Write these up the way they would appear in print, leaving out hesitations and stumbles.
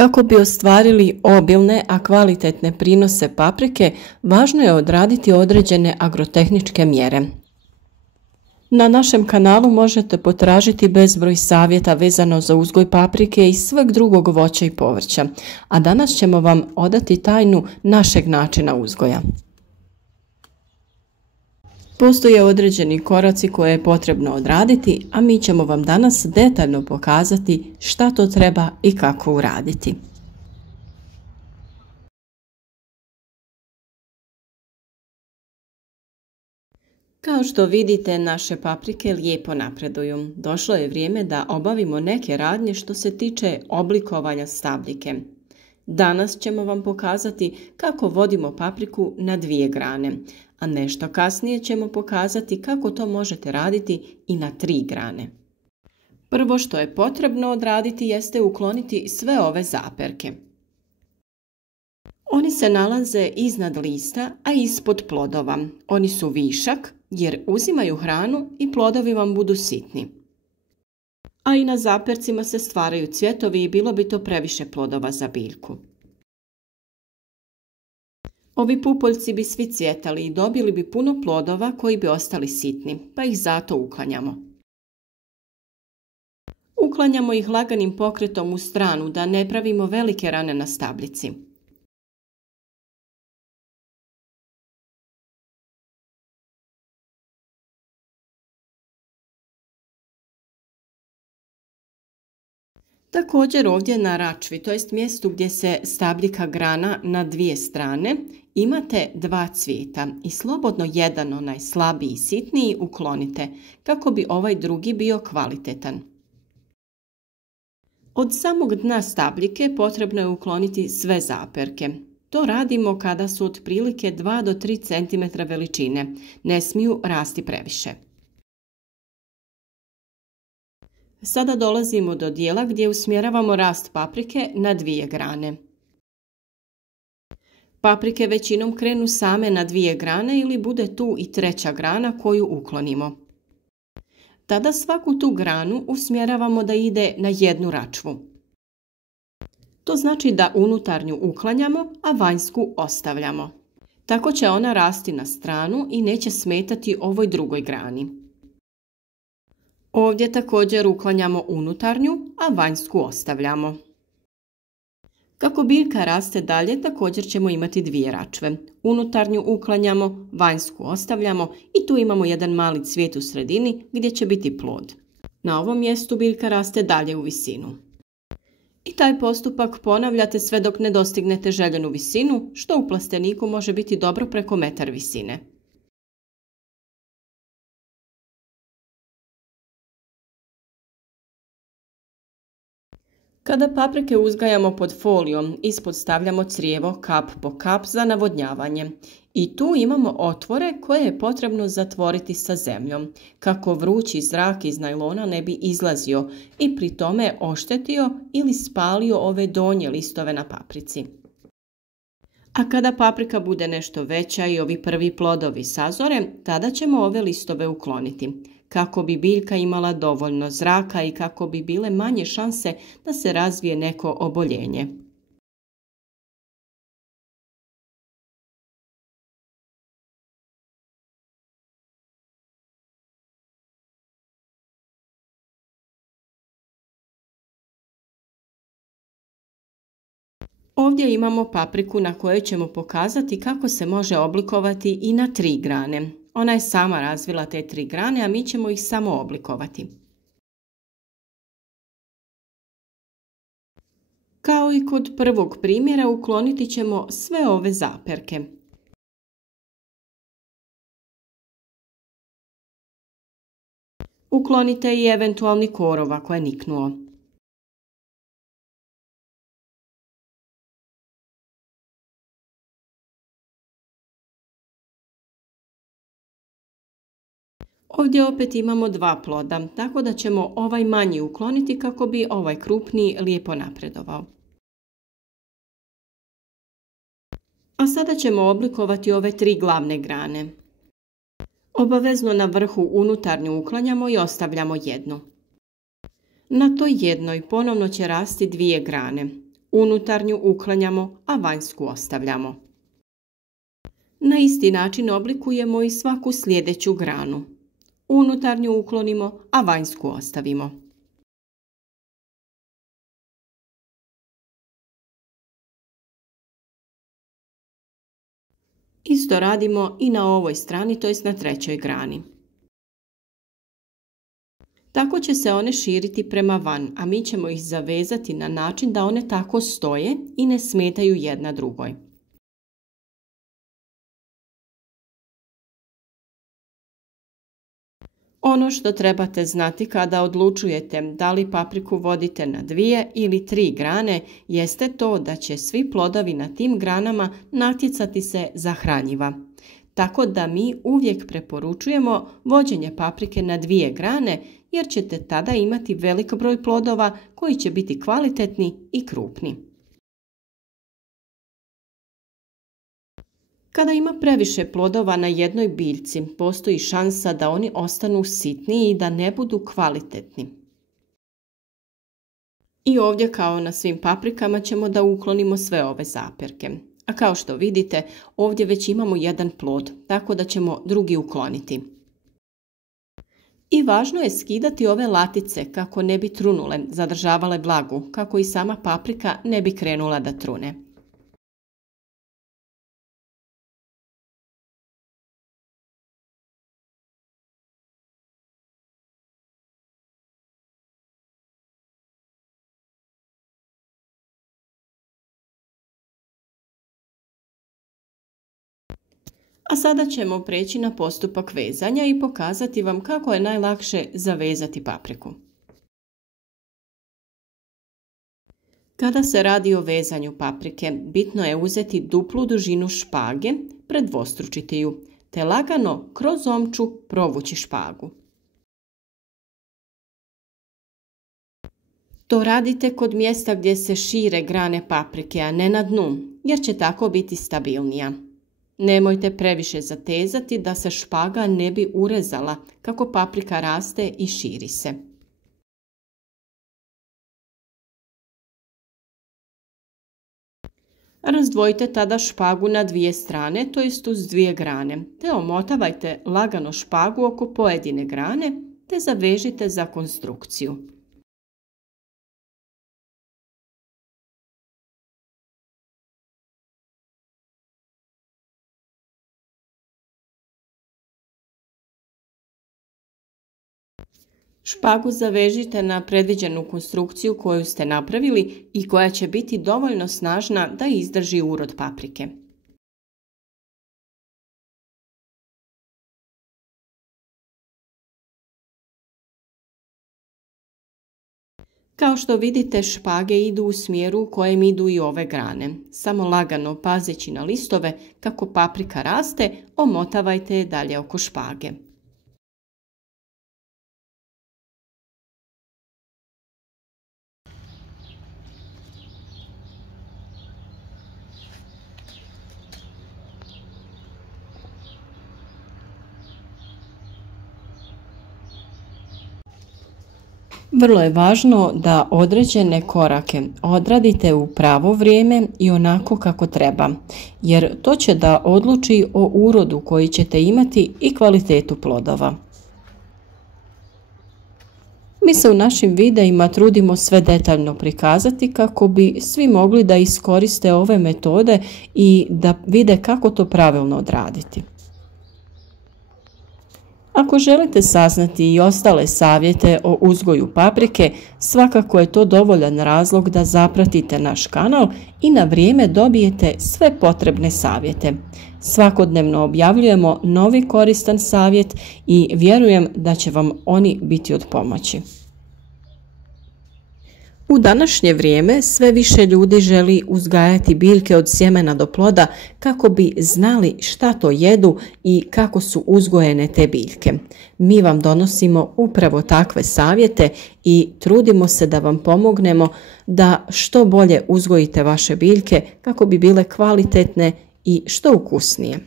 Kako bi ostvarili obilne, a kvalitetne prinose paprike, važno je odraditi određene agrotehničke mjere. Na našem kanalu možete potražiti bezbroj savjeta vezano za uzgoj paprike i sveg drugog voća i povrća, a danas ćemo vam odati tajnu našeg načina uzgoja. Postoje određeni koraci koje je potrebno odraditi, a mi ćemo vam danas detaljno pokazati šta to treba i kako uraditi. Kao što vidite, naše paprike lijepo napreduju. Došlo je vrijeme da obavimo neke radnje što se tiče oblikovanja stabljike. Danas ćemo vam pokazati kako vodimo papriku na 2 grane, a nešto kasnije ćemo pokazati kako to možete raditi i na 3 grane. Prvo što je potrebno odraditi jeste ukloniti sve ove zaperke. Oni se nalaze iznad lista, a ispod plodova. Oni su višak jer uzimaju hranu i plodovi vam budu sitni. A i na zapercima se stvaraju cvjetovi i bilo bi to previše plodova za biljku. Ovi pupoljci bi svi cvjetali i dobili bi puno plodova koji bi ostali sitni, pa ih zato uklanjamo. Uklanjamo ih laganim pokretom u stranu da ne pravimo velike rane na stablici. Također ovdje na račvi, to jest mjestu gdje se stabljika grana na 2 strane, imate 2 cvijeta i slobodno jedan, onaj slabiji i sitniji, uklonite kako bi ovaj drugi bio kvalitetan. Od samog dna stabljike potrebno je ukloniti sve zaperke. To radimo kada su otprilike 2 do 3 cm veličine, ne smiju rasti previše. Sada dolazimo do dijela gdje usmjeravamo rast paprike na 2 grane. Paprike većinom krenu same na 2 grane ili bude tu i 3. grana koju uklonimo. Tada svaku tu granu usmjeravamo da ide na 1 račvu. To znači da unutarnju uklanjamo, a vanjsku ostavljamo. Tako će ona rasti na stranu i neće smetati ovoj drugoj grani. Ovdje također uklanjamo unutarnju, a vanjsku ostavljamo. Kako biljka raste dalje, također ćemo imati 2 račve. Unutarnju uklanjamo, vanjsku ostavljamo i tu imamo jedan mali cvijet u sredini gdje će biti plod. Na ovom mjestu biljka raste dalje u visinu. I taj postupak ponavljate sve dok ne dostignete željenu visinu, što u plasteniku može biti dobro preko 1 m visine. Kada paprike uzgajamo pod folijom, ispod stavljamo crijevo kap po kap za navodnjavanje. I tu imamo otvore koje je potrebno zatvoriti sa zemljom, kako vrući zrak iz najlona ne bi izlazio i pri tome oštetio ili spalio ove donje listove na paprici. A kada paprika bude nešto veća i ovi prvi plodovi sazore, tada ćemo ove listove ukloniti, kako bi biljka imala dovoljno zraka i kako bi bile manje šanse da se razvije neko oboljenje. Ovdje imamo papriku na kojoj ćemo pokazati kako se može oblikovati i na 3 grane. Ona je sama razvila te 3 grane, a mi ćemo ih samo oblikovati. Kao i kod prvog primjera, ukloniti ćemo sve ove zaperke. Uklonite i eventualni korov ako je niknuo. Ovdje opet imamo 2 ploda, tako da ćemo ovaj manji ukloniti kako bi ovaj krupniji lijepo napredovao. A sada ćemo oblikovati ove 3 glavne grane. Obavezno na vrhu unutarnju uklanjamo i ostavljamo jednu. Na toj jednoj ponovno će rasti 2 grane. Unutarnju uklanjamo, a vanjsku ostavljamo. Na isti način oblikujemo i svaku sljedeću granu. Unutarnju uklonimo, a vanjsku ostavimo. Isto radimo i na ovoj strani, to jest na trećoj grani. Tako će se one širiti prema van, a mi ćemo ih zavezati na način da one tako stoje i ne smetaju jedna drugoj. Ono što trebate znati kada odlučujete da li papriku vodite na 2 ili 3 grane jeste to da će svi plodovi na tim granama natjecati se za hranjiva. Tako da mi uvijek preporučujemo vođenje paprike na 2 grane jer ćete tada imati velik broj plodova koji će biti kvalitetni i krupni. Kada ima previše plodova na jednoj biljci, postoji šansa da oni ostanu sitniji i da ne budu kvalitetni. I ovdje kao na svim paprikama ćemo da uklonimo sve ove zaperke. A kao što vidite, ovdje već imamo jedan plod, tako da ćemo drugi ukloniti. I važno je skidati ove latice kako ne bi trunule, zadržavale vlagu, kako i sama paprika ne bi krenula da trune. A sada ćemo preći na postupak vezanja i pokazati vam kako je najlakše zavezati papriku. Kada se radi o vezanju paprike, bitno je uzeti duplu dužinu špage, predvostručiti ju, te lagano kroz omču provući špagu. To radite kod mjesta gdje se šire grane paprike, a ne na dnu, jer će tako biti stabilnija. Nemojte previše zatezati da se špaga ne bi urezala kako paprika raste i širi se. Razdvojite tada špagu na 2 strane, to jest uz 2 grane, te omotavajte lagano špagu oko pojedine grane, te zavežite za konstrukciju. Špagu zavežite na predviđenu konstrukciju koju ste napravili i koja će biti dovoljno snažna da izdrži urod paprike. Kao što vidite, špage idu u smjeru u kojem idu i ove grane. Samo lagano pazeći na listove kako paprika raste, omotavajte je dalje oko špage. Vrlo je važno da određene korake odradite u pravo vrijeme i onako kako treba, jer to će da odluči o urodu koji ćete imati i kvalitetu plodova. Mi se u našim videima trudimo sve detaljno prikazati kako bi svi mogli da iskoriste ove metode i da vide kako to pravilno odraditi. Ako želite saznati i ostale savjete o uzgoju paprike, svakako je to dovoljan razlog da zapratite naš kanal i na vrijeme dobijete sve potrebne savjete. Svakodnevno objavljujemo novi koristan savjet i vjerujem da će vam oni biti od pomoći. U današnje vrijeme sve više ljudi želi uzgajati biljke od sjemena do ploda kako bi znali šta to jedu i kako su uzgojene te biljke. Mi vam donosimo upravo takve savjete i trudimo se da vam pomognemo da što bolje uzgojite vaše biljke kako bi bile kvalitetne i što ukusnije.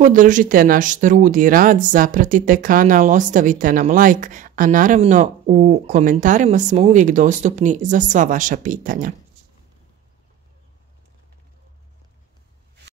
Podržite naš trud i rad, zapratite kanal, ostavite nam like, a naravno u komentarima smo uvijek dostupni za sva vaša pitanja.